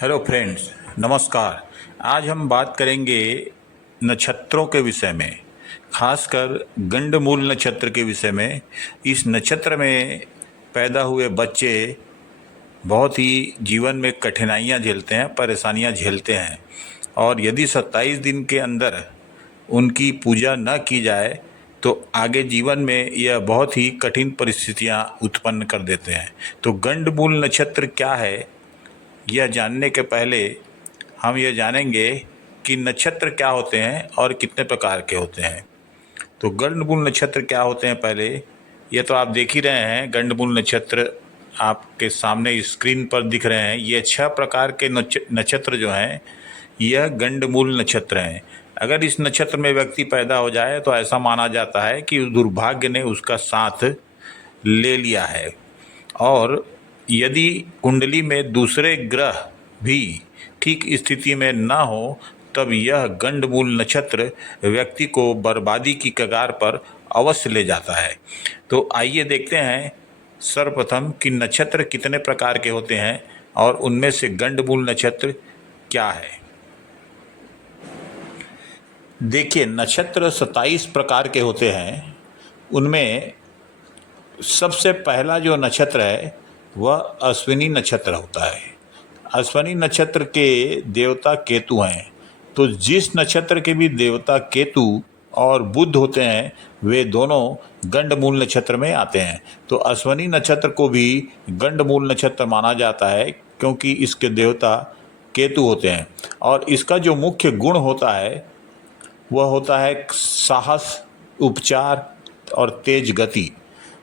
Hello friends, नमस्कार। आज हम बात करेंगे नक्षत्रों के विषय में, खासकर गंडमूल नक्षत्र के विषय में। इस नक्षत्र में पैदा हुए बच्चे बहुत ही जीवन में कठिनाइयाँ झेलते हैं, परेशानियाँ झेलते हैं, और यदि 27 दिन के अंदर उनकी पूजा न की जाए तो आगे जीवन में यह बहुत ही कठिन परिस्थितियाँ उत्पन्न कर देते हैं। तो गंडमूल नक्षत्र क्या है, यह जानने के पहले हम यह जानेंगे कि नक्षत्र क्या होते हैं और कितने प्रकार के होते हैं। तो गंडमूल नक्षत्र क्या होते हैं, पहले ये तो आप देख ही रहे हैं। गंडमूल नक्षत्र आपके सामने स्क्रीन पर दिख रहे हैं। ये 6 प्रकार के नक्षत्र जो हैं, यह गंडमूल नक्षत्र हैं। अगर इस नक्षत्र में व्यक्ति पैदा हो जाए तो ऐसा माना जाता है कि दुर्भाग्य ने उसका साथ ले लिया है, और यदि कुंडली में दूसरे ग्रह भी ठीक स्थिति में न हो तब यह गंडमूल नक्षत्र व्यक्ति को बर्बादी की कगार पर अवश्य ले जाता है। तो आइए देखते हैं सर्वप्रथम कि नक्षत्र कितने प्रकार के होते हैं और उनमें से गंडमूल नक्षत्र क्या है। देखिए, नक्षत्र 27 प्रकार के होते हैं। उनमें सबसे पहला जो नक्षत्र है वह अश्विनी नक्षत्र होता है। अश्विनी नक्षत्र के देवता केतु हैं। तो जिस नक्षत्र के भी देवता केतु और बुध होते हैं वे दोनों गंडमूल नक्षत्र में आते हैं। तो अश्विनी नक्षत्र को भी गंडमूल नक्षत्र माना जाता है क्योंकि इसके देवता केतु होते हैं। और इसका जो मुख्य गुण होता है वह होता है साहस, उपचार और तेज गति।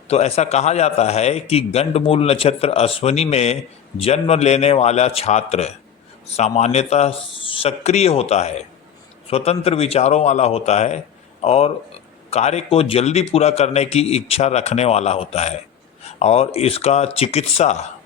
तो ऐसा कहा जाता है कि गंडमूल नक्षत्र अश्विनी में जन्म लेने वाला छात्र सामान्यतः सक्रिय होता है, स्वतंत्र विचारों वाला होता है और कार्य को जल्दी पूरा करने की इच्छा रखने वाला होता है। और इसका चिकित्सा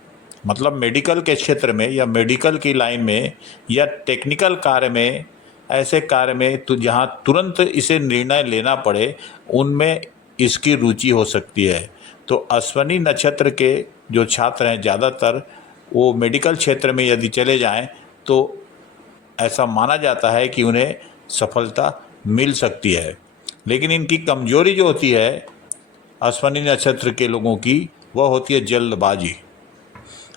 मतलब मेडिकल के क्षेत्र में या मेडिकल की लाइन में या टेक्निकल कार्य में, ऐसे कार्य में तो जहाँ तुरंत इसे निर्णय लेना पड़े, उनमें इसकी रुचि हो सकती है। तो अश्विनी नक्षत्र के जो छात्र हैं ज़्यादातर वो मेडिकल क्षेत्र में यदि चले जाएं तो ऐसा माना जाता है कि उन्हें सफलता मिल सकती है। लेकिन इनकी कमजोरी जो होती है अश्विनी नक्षत्र के लोगों की, वह होती है जल्दबाजी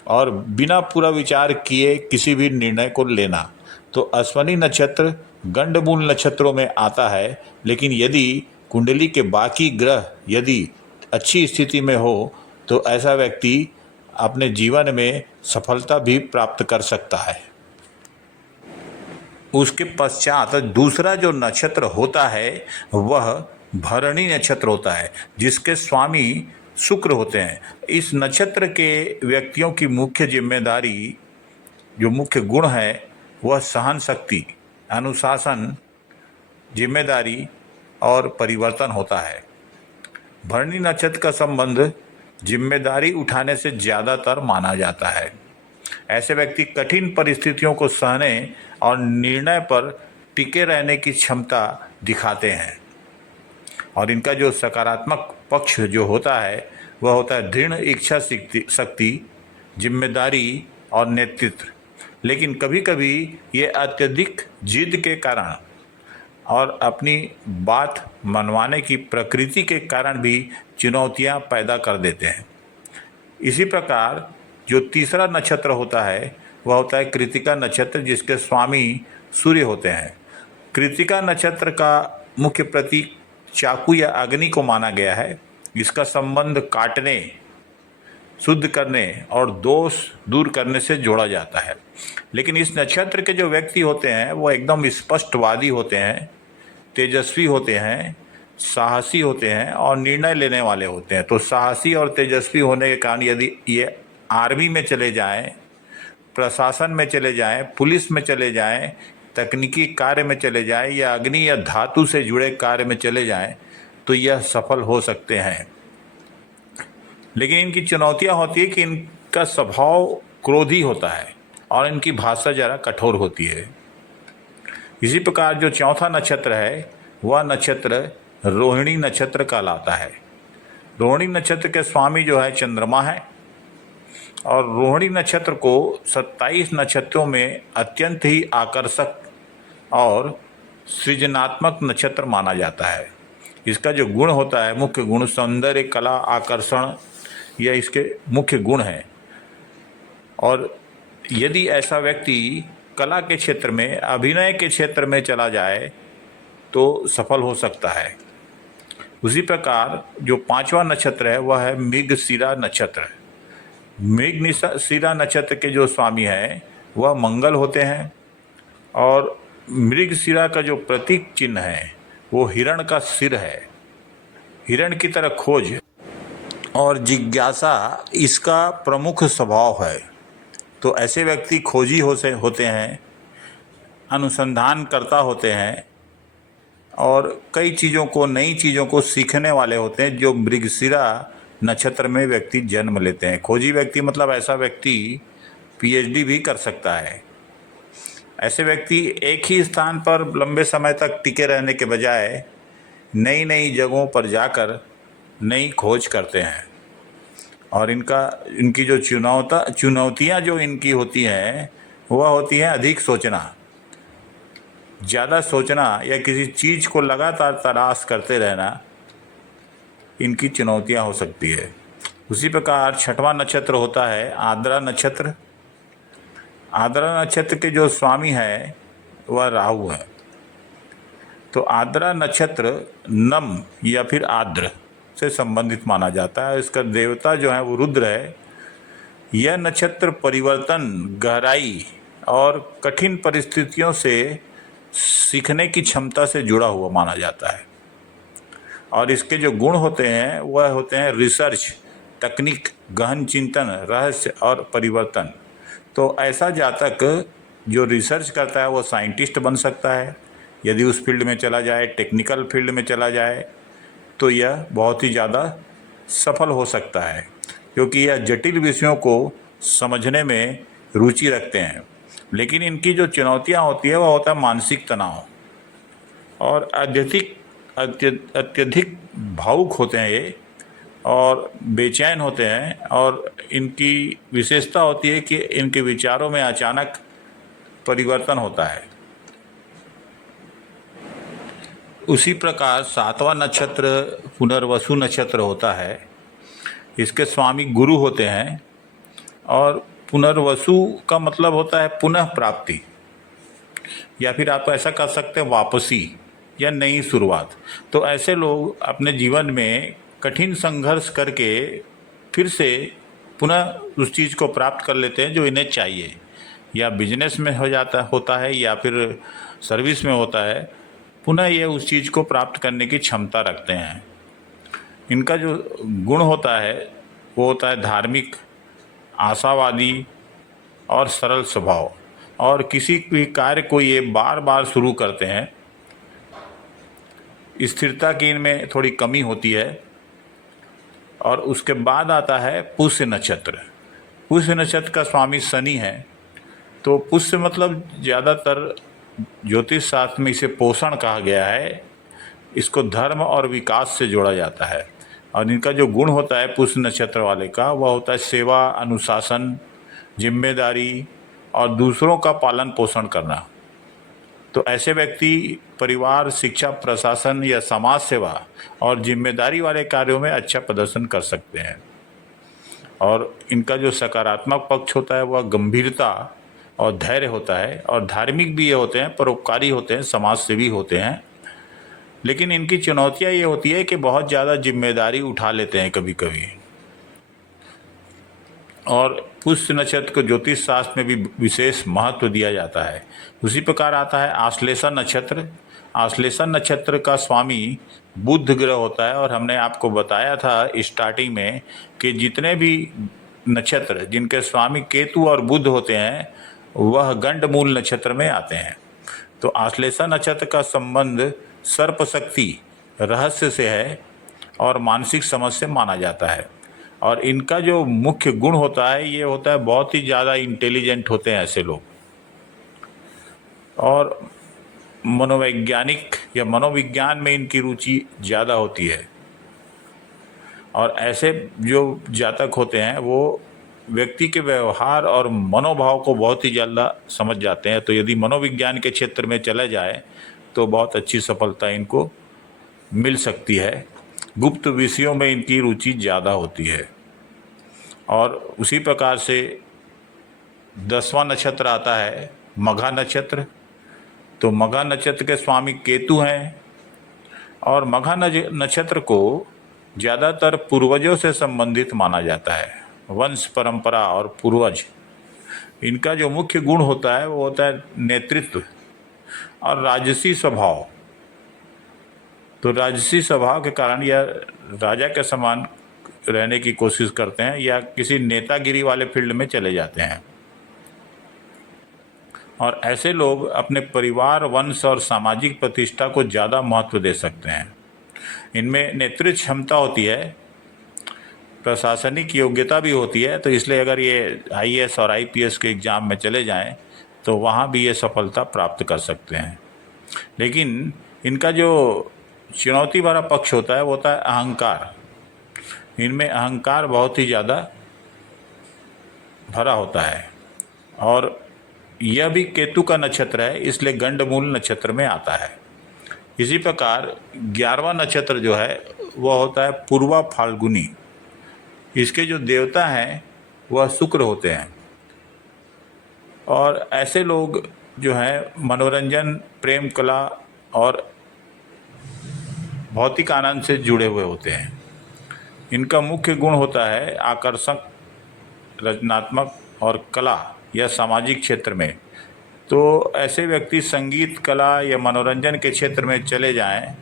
और बिना पूरा विचार किए किसी भी निर्णय को लेना। तो अश्विनी नक्षत्र गंडमूल नक्षत्रों में आता है, लेकिन यदि कुंडली के बाकी ग्रह यदि अच्छी स्थिति में हो तो ऐसा व्यक्ति अपने जीवन में सफलता भी प्राप्त कर सकता है। उसके पश्चात दूसरा जो नक्षत्र होता है वह भरणी नक्षत्र होता है, जिसके स्वामी शुक्र होते हैं। इस नक्षत्र के व्यक्तियों की मुख्य जिम्मेदारी, जो मुख्य गुण है वह सहन शक्ति, अनुशासन, जिम्मेदारी और परिवर्तन होता है। भरणी नक्षत्र का संबंध जिम्मेदारी उठाने से ज़्यादातर माना जाता है। ऐसे व्यक्ति कठिन परिस्थितियों को सहने और निर्णय पर टिके रहने की क्षमता दिखाते हैं। और इनका जो सकारात्मक पक्ष जो होता है वह होता है दृढ़ इच्छा शक्ति, जिम्मेदारी और नेतृत्व। लेकिन कभी कभी ये अत्यधिक जिद के कारण और अपनी बात मनवाने की प्रकृति के कारण भी चुनौतियां पैदा कर देते हैं। इसी प्रकार जो तीसरा नक्षत्र होता है वह होता है कृत्तिका नक्षत्र, जिसके स्वामी सूर्य होते हैं। कृत्तिका नक्षत्र का मुख्य प्रतीक चाकू या अग्नि को माना गया है। इसका संबंध काटने, शुद्ध करने और दोष दूर करने से जोड़ा जाता है। लेकिन इस नक्षत्र के जो व्यक्ति होते हैं वो एकदम स्पष्टवादी होते हैं, तेजस्वी होते हैं, साहसी होते हैं और निर्णय लेने वाले होते हैं। तो साहसी और तेजस्वी होने के कारण यदि ये आर्मी में चले जाएं, प्रशासन में चले जाएं, पुलिस में चले जाएं, तकनीकी कार्य में चले जाएं या अग्नि या धातु से जुड़े कार्य में चले जाएं तो यह सफल हो सकते हैं। लेकिन इनकी चुनौतियां होती है कि इनका स्वभाव क्रोधी होता है और इनकी भाषा ज़रा कठोर होती है। इसी प्रकार जो चौथा नक्षत्र है वह नक्षत्र रोहिणी नक्षत्र कहलाता है। रोहिणी नक्षत्र के स्वामी जो है चंद्रमा है और रोहिणी नक्षत्र को 27 नक्षत्रों में अत्यंत ही आकर्षक और सृजनात्मक नक्षत्र माना जाता है। इसका जो गुण होता है, मुख्य गुण सौंदर्य, कला, आकर्षण, यह इसके मुख्य गुण हैं। और यदि ऐसा व्यक्ति कला के क्षेत्र में, अभिनय के क्षेत्र में चला जाए तो सफल हो सकता है। उसी प्रकार जो 5वां नक्षत्र है वह है मृगशिरा नक्षत्र। मृगशिरा नक्षत्र के जो स्वामी हैं वह मंगल होते हैं और मृगशिरा का जो प्रतीक चिन्ह है वो हिरण का सिर है। हिरण की तरह खोज और जिज्ञासा इसका प्रमुख स्वभाव है। तो ऐसे व्यक्ति खोजी होते हैं, अनुसंधान करता होते हैं और कई चीज़ों को, नई चीज़ों को सीखने वाले होते हैं जो मृगशिरा नक्षत्र में व्यक्ति जन्म लेते हैं। खोजी व्यक्ति मतलब ऐसा व्यक्ति पीएचडी भी कर सकता है। ऐसे व्यक्ति एक ही स्थान पर लंबे समय तक टिके रहने के बजाय नई नई जगहों पर जाकर नई खोज करते हैं। और इनकी जो चुनौतियाँ जो इनकी होती हैं वह होती हैं अधिक सोचना, ज़्यादा सोचना या किसी चीज़ को लगातार तलाश करते रहना, इनकी चुनौतियाँ हो सकती है। उसी प्रकार 6वां नक्षत्र होता है आर्द्रा नक्षत्र। आर्द्रा नक्षत्र के जो स्वामी हैं वह राहु है। तो आर्द्रा नक्षत्र नम या फिर आर्द्र से संबंधित माना जाता है। इसका देवता जो है वो रुद्र है। यह नक्षत्र परिवर्तन, गहराई और कठिन परिस्थितियों से सीखने की क्षमता से जुड़ा हुआ माना जाता है। और इसके जो गुण होते हैं वह होते हैं रिसर्च, तकनीक, गहन चिंतन, रहस्य और परिवर्तन। तो ऐसा जातक जो रिसर्च करता है वो साइंटिस्ट बन सकता है। यदि उस फील्ड में चला जाए, टेक्निकल फील्ड में चला जाए, तो यह बहुत ही ज़्यादा सफल हो सकता है, क्योंकि यह जटिल विषयों को समझने में रुचि रखते हैं। लेकिन इनकी जो चुनौतियां होती है वह होता है मानसिक तनाव और अत्यधिक भावुक होते हैं ये और बेचैन होते हैं। और इनकी विशेषता होती है कि इनके विचारों में अचानक परिवर्तन होता है। उसी प्रकार 7वां नक्षत्र पुनर्वसु नक्षत्र होता है। इसके स्वामी गुरु होते हैं और पुनर्वसु का मतलब होता है पुनः प्राप्ति, या फिर आप ऐसा कर सकते हैं वापसी या नई शुरुआत। तो ऐसे लोग अपने जीवन में कठिन संघर्ष करके फिर से पुनः उस चीज़ को प्राप्त कर लेते हैं जो इन्हें चाहिए, या बिजनेस में होता है या फिर सर्विस में होता है। पुनः ये उस चीज़ को प्राप्त करने की क्षमता रखते हैं। इनका जो गुण होता है वो होता है धार्मिक, आशावादी और सरल स्वभाव। और किसी भी कार्य को ये बार बार शुरू करते हैं। स्थिरता की इनमें थोड़ी कमी होती है। और उसके बाद आता है पुष्य नक्षत्र। पुष्य नक्षत्र का स्वामी शनि है। तो पुष्य मतलब ज़्यादातर ज्योतिष शास्त्र में इसे पोषण कहा गया है। इसको धर्म और विकास से जोड़ा जाता है। और इनका जो गुण होता है पुष्य नक्षत्र वाले का, वह होता है सेवा, अनुशासन, जिम्मेदारी और दूसरों का पालन पोषण करना। तो ऐसे व्यक्ति परिवार, शिक्षा, प्रशासन या समाज सेवा और जिम्मेदारी वाले कार्यों में अच्छा प्रदर्शन कर सकते हैं। और इनका जो सकारात्मक पक्ष होता है वह गंभीरता और धैर्य होता है। और धार्मिक भी ये होते हैं, परोपकारी होते हैं, समाज सेवी होते हैं। लेकिन इनकी चुनौतियाँ ये होती है कि बहुत ज़्यादा जिम्मेदारी उठा लेते हैं कभी कभी। और पुष्य नक्षत्र को ज्योतिष शास्त्र में भी विशेष महत्व दिया जाता है। उसी प्रकार आता है आश्लेषा नक्षत्र। आश्लेषा नक्षत्र का स्वामी बुध ग्रह होता है। और हमने आपको बताया था स्टार्टिंग में कि जितने भी नक्षत्र जिनके स्वामी केतु और बुध होते हैं वह गंडमूल नक्षत्र में आते हैं। तो आश्लेषा नक्षत्र का संबंध सर्प शक्ति, रहस्य से है और मानसिक समझ से माना जाता है। और इनका जो मुख्य गुण होता है ये होता है बहुत ही ज़्यादा इंटेलिजेंट होते हैं ऐसे लोग। और मनोवैज्ञानिक या मनोविज्ञान में इनकी रुचि ज़्यादा होती है। और ऐसे जो जातक होते हैं वो व्यक्ति के व्यवहार और मनोभाव को बहुत ही ज़्यादा समझ जाते हैं। तो यदि मनोविज्ञान के क्षेत्र में चला जाए तो बहुत अच्छी सफलता इनको मिल सकती है। गुप्त विषयों में इनकी रुचि ज़्यादा होती है। और उसी प्रकार से 10वां नक्षत्र आता है मघा नक्षत्र। तो मघा नक्षत्र के स्वामी केतु हैं और मघा नक्षत्र को ज़्यादातर पूर्वजों से संबंधित माना जाता है। वंश परंपरा और पूर्वज, इनका जो मुख्य गुण होता है वो होता है नेतृत्व और राजसी स्वभाव। तो राजसी स्वभाव के कारण यह राजा के समान रहने की कोशिश करते हैं या किसी नेतागिरी वाले फील्ड में चले जाते हैं। और ऐसे लोग अपने परिवार, वंश और सामाजिक प्रतिष्ठा को ज़्यादा महत्व दे सकते हैं। इनमें नेतृत्व क्षमता होती है, प्रशासनिक योग्यता भी होती है। तो इसलिए अगर ये आईएएस और आईपीएस के एग्ज़ाम में चले जाएं तो वहाँ भी ये सफलता प्राप्त कर सकते हैं। लेकिन इनका जो चुनौती भरा पक्ष होता है वो होता है अहंकार। इनमें अहंकार बहुत ही ज़्यादा भरा होता है और यह भी केतु का नक्षत्र है, इसलिए गंडमूल नक्षत्र में आता है। इसी प्रकार 11वां नक्षत्र जो है वह होता है पूर्वा फाल्गुनी। इसके जो देवता हैं वह शुक्र होते हैं। और ऐसे लोग जो हैं मनोरंजन, प्रेम, कला और भौतिक आनंद से जुड़े हुए होते हैं। इनका मुख्य गुण होता है आकर्षक, रचनात्मक और कला या सामाजिक क्षेत्र में। तो ऐसे व्यक्ति संगीत, कला या मनोरंजन के क्षेत्र में चले जाएं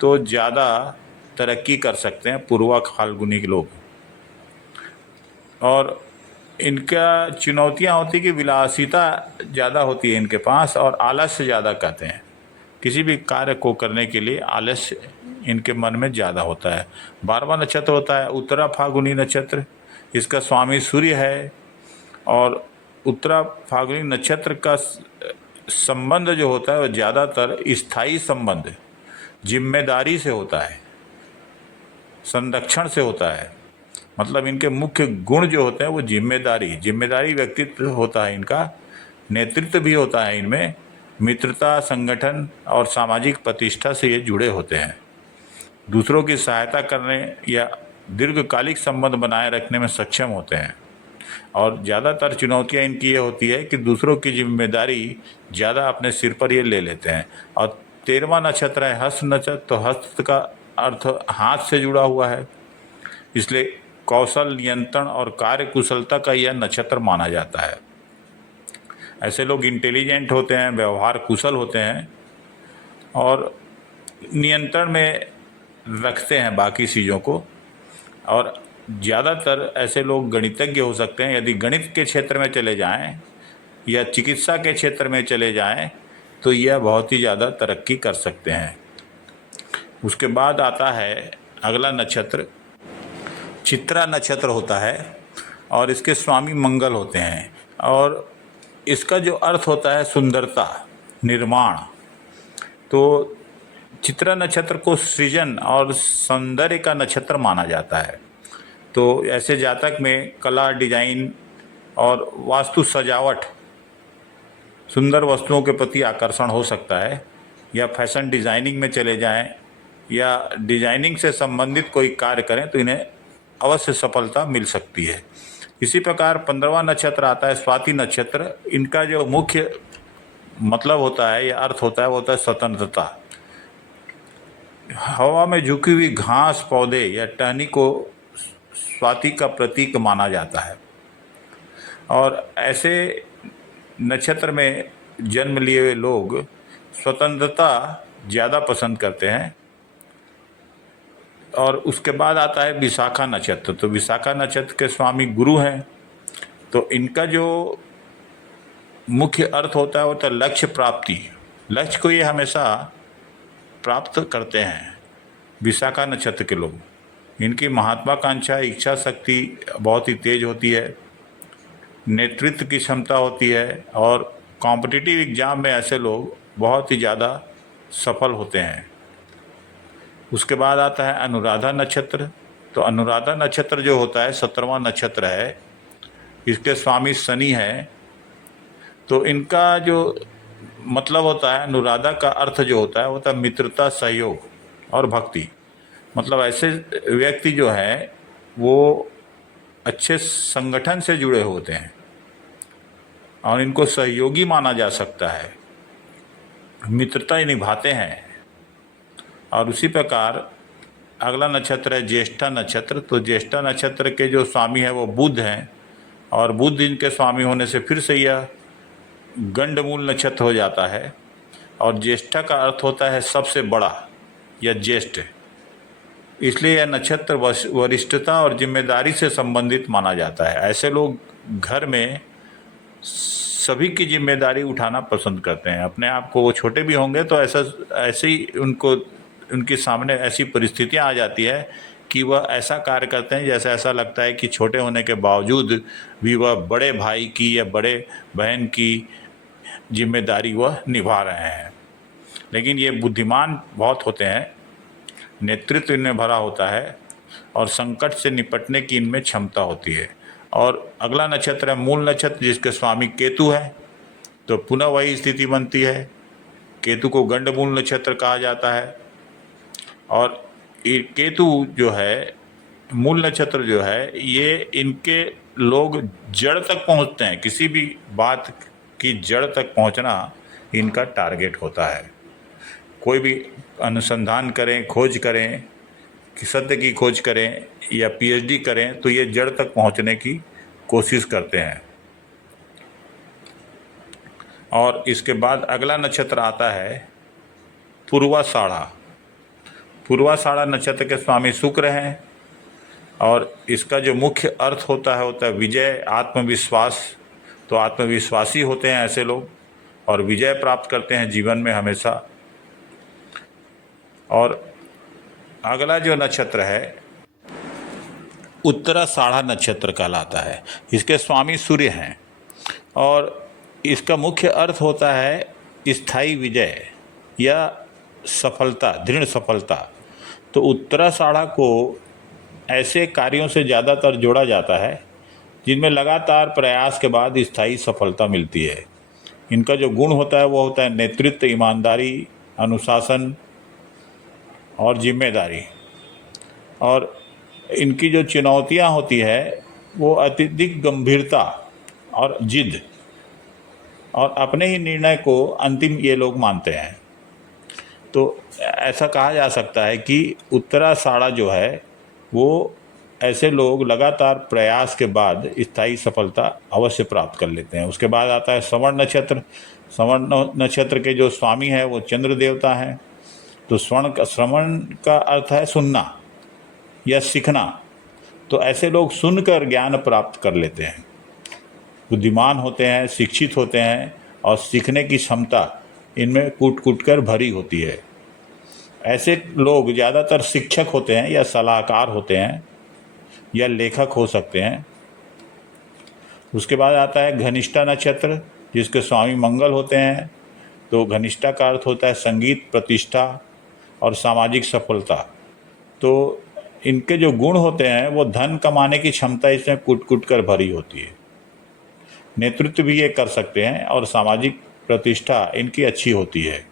तो ज़्यादा तरक्की कर सकते हैं पूर्वा फाल्गुनी के लोग। और इनका चुनौतियां होती कि विलासिता ज़्यादा होती है इनके पास और आलस्य ज़्यादा करते हैं। किसी भी कार्य को करने के लिए आलस्य इनके मन में ज़्यादा होता है। 12वां नक्षत्र होता है उत्तरा फाल्गुनी नक्षत्र। इसका स्वामी सूर्य है और उत्तरा फाल्गुनी नक्षत्र का संबंध जो होता है वह ज़्यादातर स्थायी संबंध, जिम्मेदारी से होता है, संरक्षण से होता है। मतलब इनके मुख्य गुण जो होते हैं वो जिम्मेदारी व्यक्तित्व होता है इनका, नेतृत्व भी होता है इनमें, मित्रता, संगठन और सामाजिक प्रतिष्ठा से ये जुड़े होते हैं। दूसरों की सहायता करने या दीर्घकालिक संबंध बनाए रखने में सक्षम होते हैं। और ज़्यादातर चुनौतियाँ इनकी ये होती है कि दूसरों की जिम्मेदारी ज़्यादा अपने सिर पर ये ले लेते हैं। और 13वां नक्षत्र है हस्त नक्षत्र। तो हस्त का अर्थ हाथ से जुड़ा हुआ है, इसलिए कौशल, नियंत्रण और कार्य कुशलता का यह नक्षत्र माना जाता है। ऐसे लोग इंटेलिजेंट होते हैं, व्यवहार कुशल होते हैं और नियंत्रण में रखते हैं बाकी चीज़ों को। और ज़्यादातर ऐसे लोग गणितज्ञ हो सकते हैं। यदि गणित के क्षेत्र में चले जाएं या चिकित्सा के क्षेत्र में चले जाएं तो यह बहुत ही ज़्यादा तरक्की कर सकते हैं। उसके बाद आता है अगला नक्षत्र चित्रा नक्षत्र होता है और इसके स्वामी मंगल होते हैं। और इसका जो अर्थ होता है सुंदरता, निर्माण। तो चित्रा नक्षत्र को सृजन और सौंदर्य का नक्षत्र माना जाता है। तो ऐसे जातक में कला, डिजाइन और वास्तु सजावट, सुंदर वस्तुओं के प्रति आकर्षण हो सकता है। या फैशन डिज़ाइनिंग में चले जाएं या डिजाइनिंग से संबंधित कोई कार्य करें तो इन्हें अवश्य सफलता मिल सकती है। इसी प्रकार 15वां नक्षत्र आता है स्वाति नक्षत्र। इनका जो मुख्य मतलब होता है या अर्थ होता है वो होता है स्वतंत्रता। हवा में झुकी हुई घास, पौधे या टहनी को स्वाति का प्रतीक माना जाता है। और ऐसे नक्षत्र में जन्म लिए हुए लोग स्वतंत्रता ज़्यादा पसंद करते हैं। और उसके बाद आता है विशाखा नक्षत्र। तो विशाखा नक्षत्र के स्वामी गुरु हैं। तो इनका जो मुख्य अर्थ होता है वो होता है लक्ष्य प्राप्ति। लक्ष्य को ये हमेशा प्राप्त करते हैं विशाखा नक्षत्र के लोग। इनकी महत्वाकांक्षा, इच्छा शक्ति बहुत ही तेज होती है, नेतृत्व की क्षमता होती है और कॉम्पिटिटिव एग्ज़ाम में ऐसे लोग बहुत ही ज़्यादा सफल होते हैं। उसके बाद आता है अनुराधा नक्षत्र। तो अनुराधा नक्षत्र जो होता है 17वां नक्षत्र है इसके स्वामी शनि हैं। तो इनका जो मतलब होता है, अनुराधा का अर्थ जो होता है मित्रता, सहयोग और भक्ति। मतलब ऐसे व्यक्ति जो है वो अच्छे संगठन से जुड़े होते हैं और इनको सहयोगी माना जा सकता है, मित्रता ही निभाते हैं। और उसी प्रकार अगला नक्षत्र है ज्येष्ठा नक्षत्र। तो ज्येष्ठा नक्षत्र के जो स्वामी है वो बुध हैं, और बुध इनके स्वामी होने से फिर से यह गंडमूल नक्षत्र हो जाता है। और ज्येष्ठा का अर्थ होता है सबसे बड़ा या ज्येष्ठ, इसलिए यह नक्षत्र वरिष्ठता और जिम्मेदारी से संबंधित माना जाता है। ऐसे लोग घर में सभी की जिम्मेदारी उठाना पसंद करते हैं। अपने आप को, वो छोटे भी होंगे तो ऐसे ही उनके सामने ऐसी परिस्थितियां आ जाती है कि वह ऐसा कार्य करते हैं जैसे ऐसा लगता है कि छोटे होने के बावजूद भी वह बड़े भाई की या बड़े बहन की जिम्मेदारी वह निभा रहे हैं। लेकिन ये बुद्धिमान बहुत होते हैं, नेतृत्व इनमें भरा होता है और संकट से निपटने की इनमें क्षमता होती है। और अगला नक्षत्र है मूल नक्षत्र, जिसके स्वामी केतु है। तो पुनः वही स्थिति बनती है, केतु को गंडमूल नक्षत्र कहा जाता है। और ये केतु जो है, मूल नक्षत्र जो है, ये इनके लोग जड़ तक पहुंचते हैं। किसी भी बात की जड़ तक पहुंचना इनका टारगेट होता है। कोई भी अनुसंधान करें, खोज करें, कि सत्य की खोज करें या पीएचडी करें, तो ये जड़ तक पहुंचने की कोशिश करते हैं। और इसके बाद अगला नक्षत्र आता है पूर्वाषाढ़ा। पूर्वाषाढ़ा नक्षत्र के स्वामी शुक्र हैं, और इसका जो मुख्य अर्थ होता है विजय, आत्मविश्वास। तो आत्मविश्वासी होते हैं ऐसे लोग, और विजय प्राप्त करते हैं जीवन में हमेशा। और अगला जो नक्षत्र है उत्तराषाढ़ा नक्षत्र कहलाता है। इसके स्वामी सूर्य हैं, और इसका मुख्य अर्थ होता है स्थायी विजय या सफलता, दृढ़ सफलता। तो उत्तराषाढ़ा को ऐसे कार्यों से ज़्यादातर जोड़ा जाता है जिनमें लगातार प्रयास के बाद स्थायी सफलता मिलती है। इनका जो गुण होता है वो होता है नेतृत्व, ईमानदारी, अनुशासन और जिम्मेदारी। और इनकी जो चुनौतियां होती है वो अत्यधिक गंभीरता और जिद, और अपने ही निर्णय को अंतिम ये लोग मानते हैं। तो ऐसा कहा जा सकता है कि उत्तराषाढ़ा जो है वो ऐसे लोग लगातार प्रयास के बाद स्थायी सफलता अवश्य प्राप्त कर लेते हैं। उसके बाद आता है श्रवण नक्षत्र। श्रवण नक्षत्र के जो स्वामी है वो चंद्र देवता हैं। तो श्रवण का अर्थ है सुनना या सीखना। तो ऐसे लोग सुनकर ज्ञान प्राप्त कर लेते हैं, बुद्धिमान होते हैं, शिक्षित होते हैं, और सीखने की क्षमता इनमें कूट कूट कर भरी होती है। ऐसे लोग ज़्यादातर शिक्षक होते हैं या सलाहकार होते हैं या लेखक हो सकते हैं। उसके बाद आता है घनिष्ठा नक्षत्र, जिसके स्वामी मंगल होते हैं। तो घनिष्ठा का अर्थ होता है संगीत, प्रतिष्ठा और सामाजिक सफलता। तो इनके जो गुण होते हैं वो धन कमाने की क्षमता इसमें कूट कूट कर भरी होती है। नेतृत्व भी ये कर सकते हैं, और सामाजिक प्रतिष्ठा इनकी अच्छी होती है।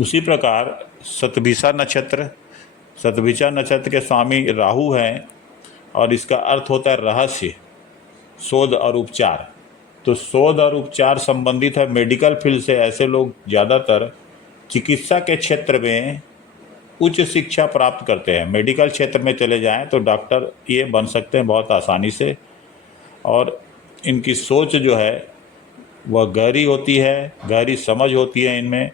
उसी प्रकार शतभिषा नक्षत्र। शतभिषा नक्षत्र के स्वामी राहु हैं, और इसका अर्थ होता है रहस्य, शोध और उपचार। तो शोध और उपचार संबंधित है मेडिकल फील्ड से। ऐसे लोग ज़्यादातर चिकित्सा के क्षेत्र में उच्च शिक्षा प्राप्त करते हैं। मेडिकल क्षेत्र में चले जाएं तो डॉक्टर ये बन सकते हैं बहुत आसानी से, और इनकी सोच जो है वह गहरी होती है, गहरी समझ होती है इनमें।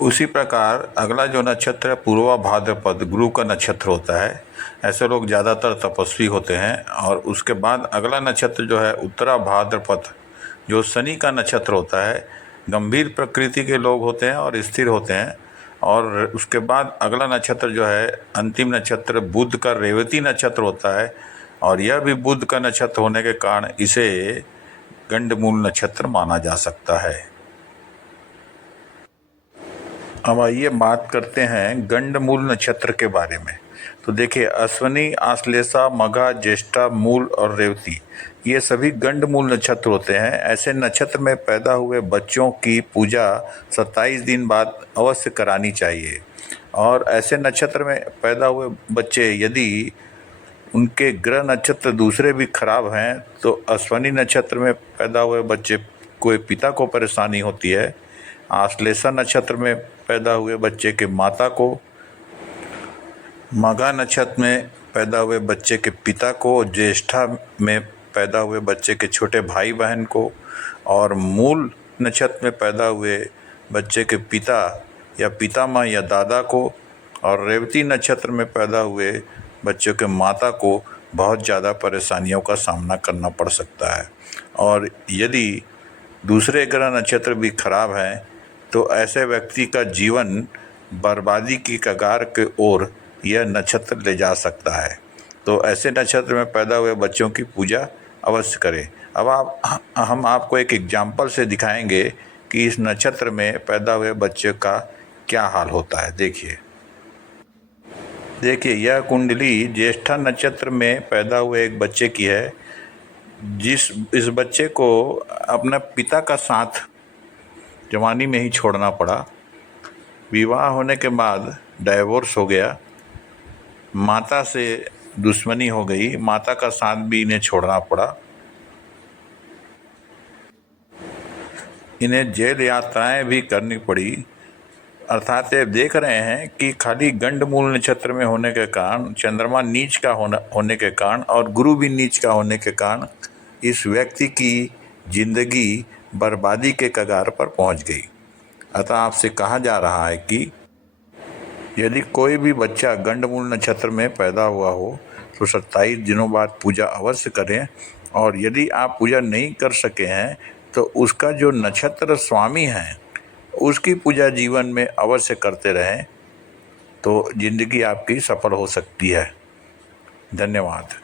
उसी प्रकार अगला जो नक्षत्र है पूर्वा भाद्रपद, गुरु का नक्षत्र होता है। ऐसे लोग ज़्यादातर तपस्वी होते हैं। और उसके बाद अगला नक्षत्र जो है उत्तरा भाद्रपद, जो शनि का नक्षत्र होता है। गंभीर प्रकृति के लोग होते हैं और स्थिर होते हैं। और उसके बाद अगला नक्षत्र जो है अंतिम नक्षत्र बुध का रेवती नक्षत्र होता है, और यह भी बुध का नक्षत्र होने के कारण इसे गंडमूल नक्षत्र माना जा सकता है। अब आइए बात करते हैं गंडमूल नक्षत्र के बारे में। तो देखिए, अश्विनी, आश्लेषा, मघा, ज्येष्ठा, मूल और रेवती, ये सभी गंडमूल नक्षत्र होते हैं। ऐसे नक्षत्र में पैदा हुए बच्चों की पूजा 27 दिन बाद अवश्य करानी चाहिए। और ऐसे नक्षत्र में पैदा हुए बच्चे यदि उनके ग्रह नक्षत्र दूसरे भी खराब हैं तो अश्विनी नक्षत्र में पैदा हुए बच्चे कोई पिता को परेशानी होती है, आश्लेषा नक्षत्र में पैदा हुए बच्चे के माता को, मघा नक्षत्र में पैदा हुए बच्चे के पिता को, ज्येष्ठा में पैदा हुए बच्चे के छोटे भाई बहन को, और मूल नक्षत्र में पैदा हुए बच्चे के पिता या पितामह या दादा को, और रेवती नक्षत्र में पैदा हुए बच्चों के माता को बहुत ज़्यादा परेशानियों का सामना करना पड़ सकता है। और यदि दूसरे ग्रह नक्षत्र भी खराब हैं तो ऐसे व्यक्ति का जीवन बर्बादी की कगार के ओर यह नक्षत्र ले जा सकता है। तो ऐसे नक्षत्र में पैदा हुए बच्चों की पूजा अवश्य करें। अब हम आपको एक एग्जाम्पल से दिखाएंगे कि इस नक्षत्र में पैदा हुए बच्चे का क्या हाल होता है। देखिए, यह कुंडली ज्येष्ठा नक्षत्र में पैदा हुए एक बच्चे की है। इस बच्चे को अपने पिता का साथ जवानी में ही छोड़ना पड़ा। विवाह होने के बाद डाइवोर्स हो गया, माता से दुश्मनी हो गई, माता का साथ भी इन्हें छोड़ना पड़ा। इन्हें जेल यात्राएं भी करनी पड़ी। अर्थात ये देख रहे हैं कि खाली गंडमूल नक्षत्र में होने के कारण, चंद्रमा नीच का होने के कारण और गुरु भी नीच का होने के कारण इस व्यक्ति की जिंदगी बर्बादी के कगार पर पहुंच गई। अतः आपसे कहा जा रहा है कि यदि कोई भी बच्चा गंडमूल नक्षत्र में पैदा हुआ हो तो 27 दिनों बाद पूजा अवश्य करें। और यदि आप पूजा नहीं कर सके हैं तो उसका जो नक्षत्र स्वामी है उसकी पूजा जीवन में अवश्य करते रहें, तो ज़िंदगी आपकी सफल हो सकती है। धन्यवाद।